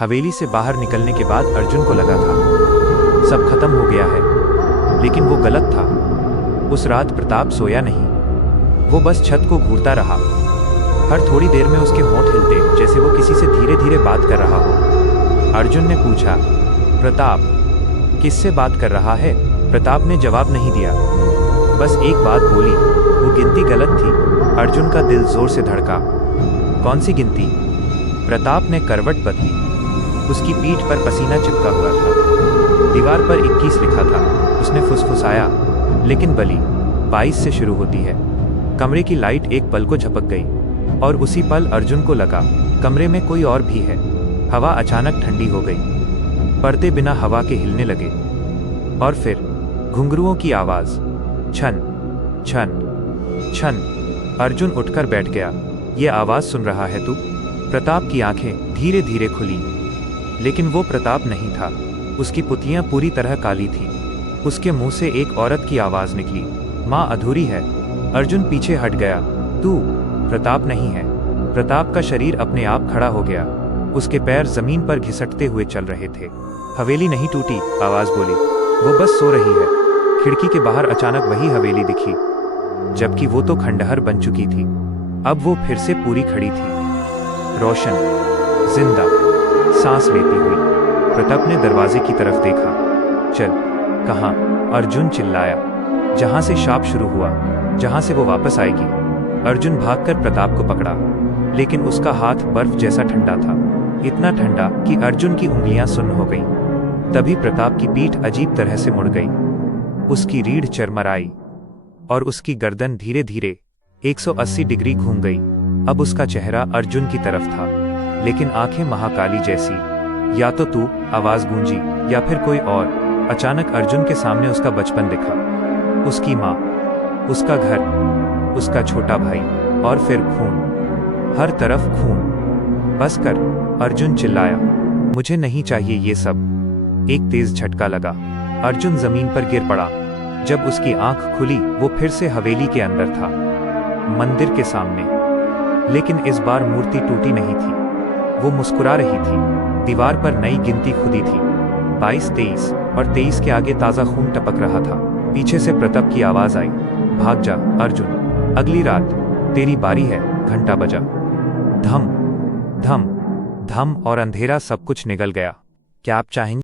हवेली से बाहर निकलने के बाद अर्जुन को लगा था सब खत्म हो गया है, लेकिन वो गलत था। उस रात प्रताप सोया नहीं, वो बस छत को घूरता रहा। हर थोड़ी देर में उसके होंठ हिलते, जैसे वो किसी से धीरे धीरे बात कर रहा हो। अर्जुन ने पूछा, प्रताप किससे बात कर रहा है? प्रताप ने जवाब नहीं दिया, बस एक बात बोली, वो गिनती गलत थी। अर्जुन का दिल जोर से धड़का। कौन सी गिनती? प्रताप ने करवट बदली। उसकी पीठ पर पसीना चिपका हुआ था, दीवार पर 21 लिखा था। उसने फुसफुसाया, लेकिन बली 22 से शुरू होती है। कमरे की लाइट एक पल को झपक गई, और उसी पल अर्जुन को लगा कमरे में कोई और भी है। हवा अचानक ठंडी हो गई, पर्दे बिना हवा के हिलने लगे, और फिर घुंघरुओं की आवाज, छन छन छन। अर्जुन उठकर बैठ गया। ये आवाज सुन रहा है तू? प्रताप की आंखें धीरे धीरे खुली, लेकिन वो प्रताप नहीं था। उसकी पुतलियां पूरी तरह काली थीं। उसके मुंह से एक औरत की आवाज निकली, माँ अधूरी है। अर्जुन पीछे हट गया। तू प्रताप नहीं है। प्रताप का शरीर अपने आप खड़ा हो गया। उसके पैर जमीन पर घिसटते हुए चल रहे थे। हवेली नहीं टूटी, आवाज बोली, वो बस सो रही है। खिड़की के बाहर अचानक वही हवेली दिखी, जबकि वो तो खंडहर बन चुकी थी। अब वो फिर से पूरी खड़ी थी, रोशन, जिंदा, सांस लेती हुई। प्रताप ने दरवाजे की तरफ देखा। चल। कहाँ? अर्जुन चिल्लाया। जहां से शाप शुरू हुआ, जहां से वो वापस आएगी। अर्जुन भागकर प्रताप को पकड़ा, लेकिन उसका हाथ बर्फ जैसा ठंडा था, इतना ठंडा कि अर्जुन की उंगलियां सुन्न हो गईं। तभी प्रताप की पीठ अजीब तरह से मुड़ गई, उसकी रीढ़ चरमराई, और उसकी गर्दन धीरे धीरे 180 डिग्री घूम गई। अब उसका चेहरा अर्जुन की तरफ था, लेकिन आंखें महाकाली जैसी। या तो तू, आवाज गूंजी, या फिर कोई और। अचानक अर्जुन के सामने उसका बचपन दिखा, उसकी माँ, उसका घर, उसका छोटा भाई, और फिर खून, हर तरफ खून। बस कर, अर्जुन चिल्लाया, मुझे नहीं चाहिए ये सब। एक तेज झटका लगा, अर्जुन जमीन पर गिर पड़ा। जब उसकी आंख खुली, वो फिर से हवेली के अंदर था, मंदिर के सामने। लेकिन इस बार मूर्ति टूटी नहीं थी, वो मुस्कुरा रही थी। दीवार पर नई गिनती खुदी थी, 22, 23, और 23 के आगे ताजा खून टपक रहा था। पीछे से प्रताप की आवाज आई, भाग जा अर्जुन, अगली रात तेरी बारी है। घंटा बजा। धम धम धम, और अंधेरा सब कुछ निगल गया। क्या आप चाहेंगे